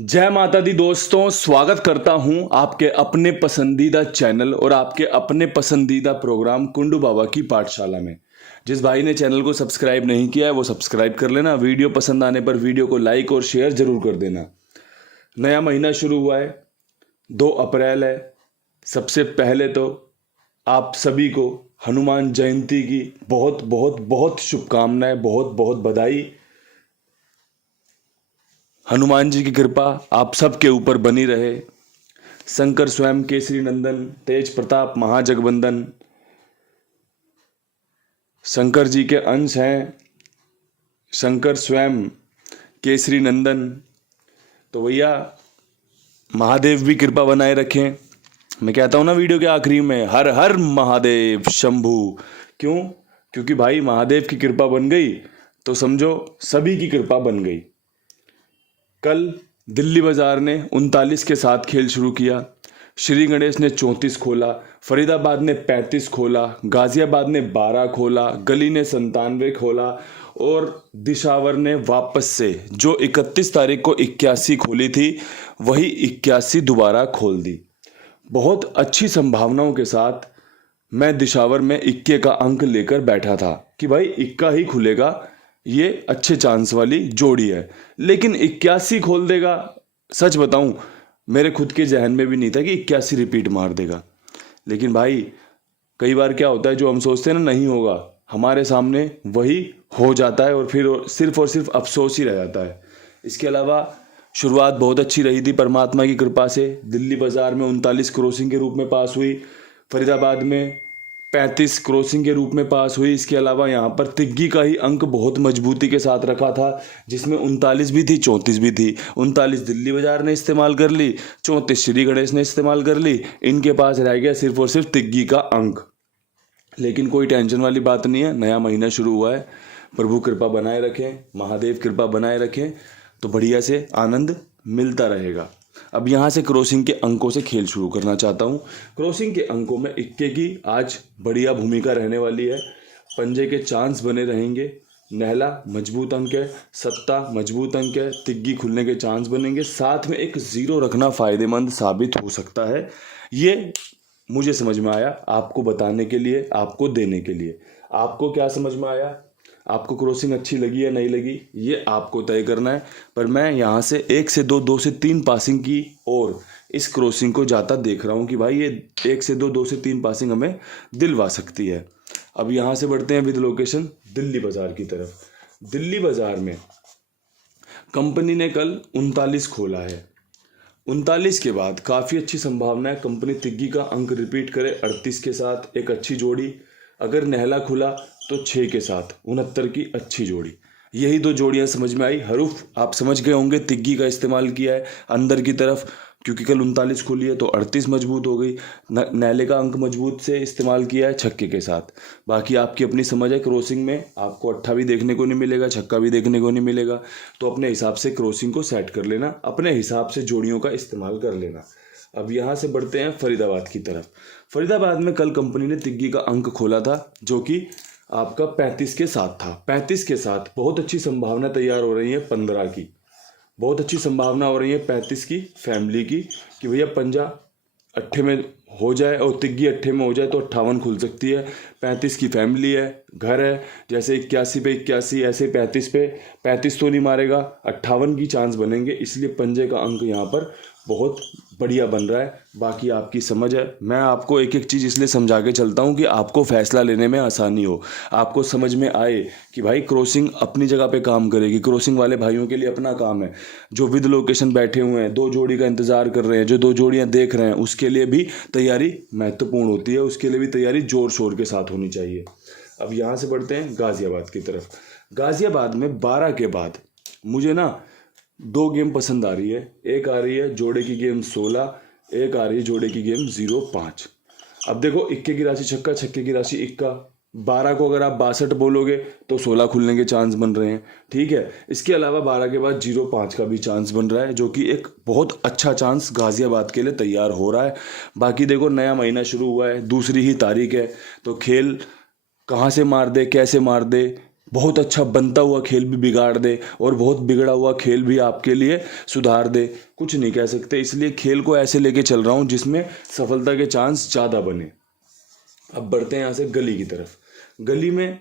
जय माता दी दोस्तों, स्वागत करता हूं आपके अपने पसंदीदा चैनल और आपके अपने पसंदीदा प्रोग्राम कुंडू बाबा की पाठशाला में। जिस भाई ने चैनल को सब्सक्राइब नहीं किया है वो सब्सक्राइब कर लेना। वीडियो पसंद आने पर वीडियो को लाइक और शेयर जरूर कर देना। नया महीना शुरू हुआ है, 2 अप्रैल है। सबसे पहले तो आप सभी को हनुमान जयंती की बहुत बहुत बहुत शुभकामनाएं, बहुत बहुत बधाई। हनुमान जी की कृपा आप सबके ऊपर बनी रहे। शंकर स्वयं केसरी नंदन, तेज प्रताप महाजगवंदन शंकर जी के अंश हैं। शंकर स्वयं केसरी नंदन, तो भैया महादेव भी कृपा बनाए रखें। मैं कहता हूं ना वीडियो के आखिरी में, हर हर महादेव शंभू। क्यों? क्योंकि भाई महादेव की कृपा बन गई तो समझो सभी की कृपा बन गई। कल दिल्ली बाजार ने 39 के साथ खेल शुरू किया। श्री गणेश ने 34 खोला, फरीदाबाद ने 35 खोला, गाजियाबाद ने 12 खोला, गली ने 97 खोला और दिशावर ने वापस से जो 31 तारीख को 81 खोली थी वही 81 दोबारा खोल दी। बहुत अच्छी संभावनाओं के साथ मैं दिशावर में इक्के का अंक लेकर बैठा था कि भाई इक्का ही खुलेगा, ये अच्छे चांस वाली जोड़ी है। लेकिन 81 खोल देगा, सच बताऊं मेरे खुद के जहन में भी नहीं था कि 81 रिपीट मार देगा। लेकिन भाई कई बार क्या होता है, जो हम सोचते हैं ना नहीं होगा, हमारे सामने वही हो जाता है और फिर सिर्फ और सिर्फ अफसोस ही रह जाता है। इसके अलावा शुरुआत बहुत अच्छी रही थी परमात्मा की कृपा से। दिल्ली बाजार में 39 क्रॉसिंग के रूप में पास हुई, फरीदाबाद में 35 क्रॉसिंग के रूप में पास हुई। इसके अलावा यहाँ पर तिग्गी का ही अंक बहुत मजबूती के साथ रखा था, जिसमें 39 भी थी, 34 भी थी। 39 दिल्ली बाजार ने इस्तेमाल कर ली, 34 श्री गणेश ने इस्तेमाल कर ली। इनके पास रह गया सिर्फ और सिर्फ तिग्गी का अंक। लेकिन कोई टेंशन वाली बात नहीं है, नया महीना शुरू हुआ है। प्रभु कृपा बनाए रखें, महादेव कृपा बनाए रखें तो बढ़िया से आनंद मिलता रहेगा। अब यहाँ से क्रॉसिंग के अंकों से खेल शुरू करना चाहता हूँ। क्रॉसिंग के अंकों में इक्के की आज बढ़िया भूमिका रहने वाली है। पंजे के चांस बने रहेंगे। नहला मजबूत अंक है, सत्ता मजबूत अंक है, तिग्गी खुलने के चांस बनेंगे। साथ में एक 0 रखना फायदेमंद साबित हो सकता है। ये मुझे समझ में आया, आपको बताने के लिए, आपको देने के लिए। आपको क्या समझ में आया? आपको क्रॉसिंग अच्छी लगी या नहीं लगी, ये आपको तय करना है। पर मैं यहाँ से 1 से 2, 2 से 3 पासिंग की और इस क्रॉसिंग को जाता देख रहा हूँ कि भाई ये 1 से 2, 2 से 3 पासिंग हमें दिलवा सकती है। अब यहाँ से बढ़ते हैं विद लोकेशन दिल्ली बाजार की तरफ। दिल्ली बाजार में कंपनी ने कल 39 खोला है। 39 के बाद काफ़ी अच्छी संभावना है कंपनी तिग्गी का अंक रिपीट करे 38 के साथ, एक अच्छी जोड़ी। अगर नहला खुला तो 6 के साथ 69 की अच्छी जोड़ी। यही 2 जोड़ियां समझ में आई। हरूफ आप समझ गए होंगे, तिग्गी का इस्तेमाल किया है अंदर की तरफ, क्योंकि कल 39 खोली है तो 38 मजबूत हो गई। नहले का अंक मजबूत से इस्तेमाल किया है छक्के के साथ। बाकी आपकी अपनी समझ है। क्रॉसिंग में आपको अट्ठा भी देखने को नहीं मिलेगा, छक्का भी देखने को नहीं मिलेगा, तो अपने हिसाब से क्रॉसिंग को सेट कर लेना, अपने हिसाब से जोड़ियों का इस्तेमाल कर लेना। अब यहाँ से बढ़ते हैं फरीदाबाद की तरफ। फरीदाबाद में कल कंपनी ने तिग्गी का अंक खोला था जो कि आपका 35 के साथ था। 35 के साथ बहुत अच्छी संभावना तैयार हो रही है 15 की। बहुत अच्छी संभावना हो रही है 35 की फैमिली की कि भैया पंजा अट्ठे में हो जाए और तिग्गी अट्ठे में हो जाए तो 58 खुल सकती है। 35 की फैमिली है, घर है, जैसे 81 पे 81 ऐसे 35 पे 35 तो नहीं मारेगा, 58 की चांस बनेंगे। इसलिए पंजे का अंक यहाँ पर बहुत बढ़िया बन रहा है। बाकी आपकी समझ है। मैं आपको एक एक चीज़ इसलिए समझा के चलता हूँ कि आपको फैसला लेने में आसानी हो, आपको समझ में आए कि भाई क्रॉसिंग अपनी जगह पे काम करेगी। क्रॉसिंग वाले भाइयों के लिए अपना काम है। जो विद लोकेशन बैठे हुए हैं, 2 जोड़ी का इंतजार कर रहे हैं, जो 2 जोड़ियाँ देख रहे हैं, उसके लिए भी तैयारी महत्वपूर्ण होती है। उसके लिए भी तैयारी जोर शोर के साथ होनी चाहिए। अब यहाँ से बढ़ते हैं गाजियाबाद की तरफ। गाजियाबाद में 12 के बाद मुझे ना 2 गेम पसंद आ रही है। एक आ रही है जोड़े की गेम 16, एक आ रही है जोड़े की गेम 0-5। अब देखो इक्के की राशि छक्का, छक्के की राशि इक्का। 12 को अगर आप 62 बोलोगे तो 16 खुलने के चांस बन रहे हैं, ठीक है। इसके अलावा 12 के बाद 0-5 का भी चांस बन रहा है, जो कि एक बहुत अच्छा चांस गाजियाबाद के लिए तैयार हो रहा है। बाकी देखो नया महीना शुरू हुआ है, दूसरी ही तारीख है, तो खेल कहाँ से मार दे, कैसे मार दे, बहुत अच्छा बनता हुआ खेल भी बिगाड़ दे और बहुत बिगड़ा हुआ खेल भी आपके लिए सुधार दे, कुछ नहीं कह सकते। इसलिए खेल को ऐसे लेके चल रहा हूँ जिसमें सफलता के चांस ज़्यादा बने। अब बढ़ते हैं यहाँ से गली की तरफ। गली में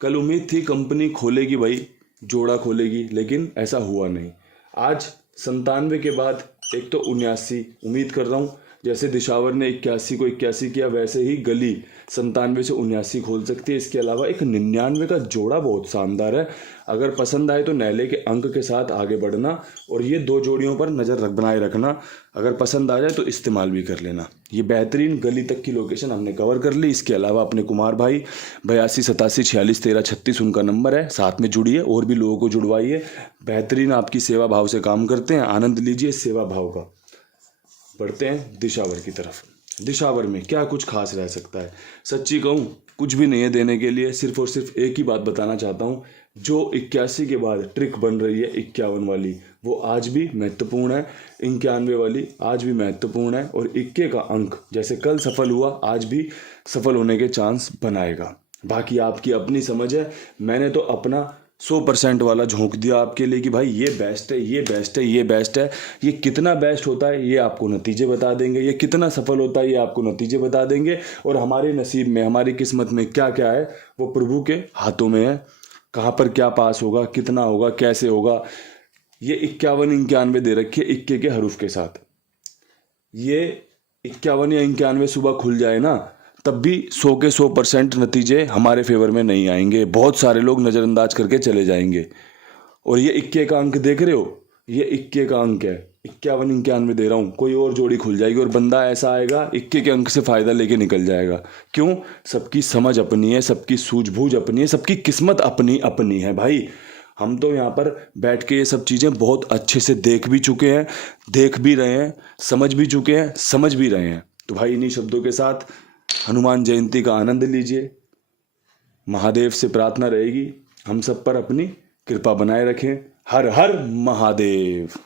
कल उम्मीद थी कंपनी खोलेगी भाई, जोड़ा खोलेगी, लेकिन ऐसा हुआ नहीं। आज 97 के बाद एक तो 79, उम्मीद कर रहा हूँ जैसे दिशावर ने 81 को 81 किया वैसे ही गली 97 से 79 खोल सकती है। इसके अलावा एक 99 का जोड़ा बहुत शानदार है। अगर पसंद आए तो नैले के अंक के साथ आगे बढ़ना और ये 2 जोड़ियों पर नज़र बनाए रखना। अगर पसंद आ जाए तो इस्तेमाल भी कर लेना। ये बेहतरीन गली तक की लोकेशन हमने कवर कर ली। इसके अलावा अपने कुमार भाई 82 87 46 13 36 उनका नंबर है, साथ में जुड़िए और भी लोगों को जुड़वाइए। बेहतरीन आपकी सेवा भाव से काम करते हैं, आनंद लीजिए इस सेवा भाव का। बढ़ते हैं दिशावर की तरफ। दिशावर में क्या कुछ खास रह सकता है? सच्ची कहूँ कुछ भी नहीं है देने के लिए, सिर्फ और सिर्फ एक ही बात बताना चाहता हूँ। जो 81 के बाद ट्रिक बन रही है 51 वाली, वो आज भी महत्वपूर्ण है। 91 वाली आज भी महत्वपूर्ण है और 21 का अंक जैसे कल सफल हुआ आज भी सफल होने के चांस बनाएगा। बाकी आपकी अपनी समझ है। मैंने तो अपना 100% वाला झोंक दिया आपके लिए कि भाई ये बेस्ट है, ये बेस्ट है, ये बेस्ट है। ये कितना बेस्ट होता है ये आपको नतीजे बता देंगे, ये कितना सफल होता है ये आपको नतीजे बता देंगे। और हमारे नसीब में, हमारी किस्मत में क्या क्या है वो प्रभु के हाथों में है। कहाँ पर क्या पास होगा, कितना होगा, कैसे होगा। ये 51 91 दे रखी है 21 के हरूफ के साथ। ये 51 या 91 सुबह खुल जाए ना, तब भी 100 के 100% नतीजे हमारे फेवर में नहीं आएंगे। बहुत सारे लोग नज़रअंदाज करके चले जाएंगे। और ये 21 का अंक देख रहे हो, ये 21 का अंक है। 51 91 दे रहा हूँ, कोई और जोड़ी खुल जाएगी और बंदा ऐसा आएगा 21 के अंक से फ़ायदा लेके निकल जाएगा। क्यों? सबकी समझ अपनी है, सबकी सूझबूझ अपनी है, सबकी किस्मत अपनी अपनी है भाई। हम तो यहाँ पर बैठ के ये सब चीज़ें बहुत अच्छे से देख भी चुके हैं, देख भी रहे हैं, समझ भी चुके हैं, समझ भी रहे हैं। तो भाई इन्हीं शब्दों के साथ हनुमान जयंती का आनंद लीजिए। महादेव से प्रार्थना रहेगी हम सब पर अपनी कृपा बनाए रखें। हर हर महादेव।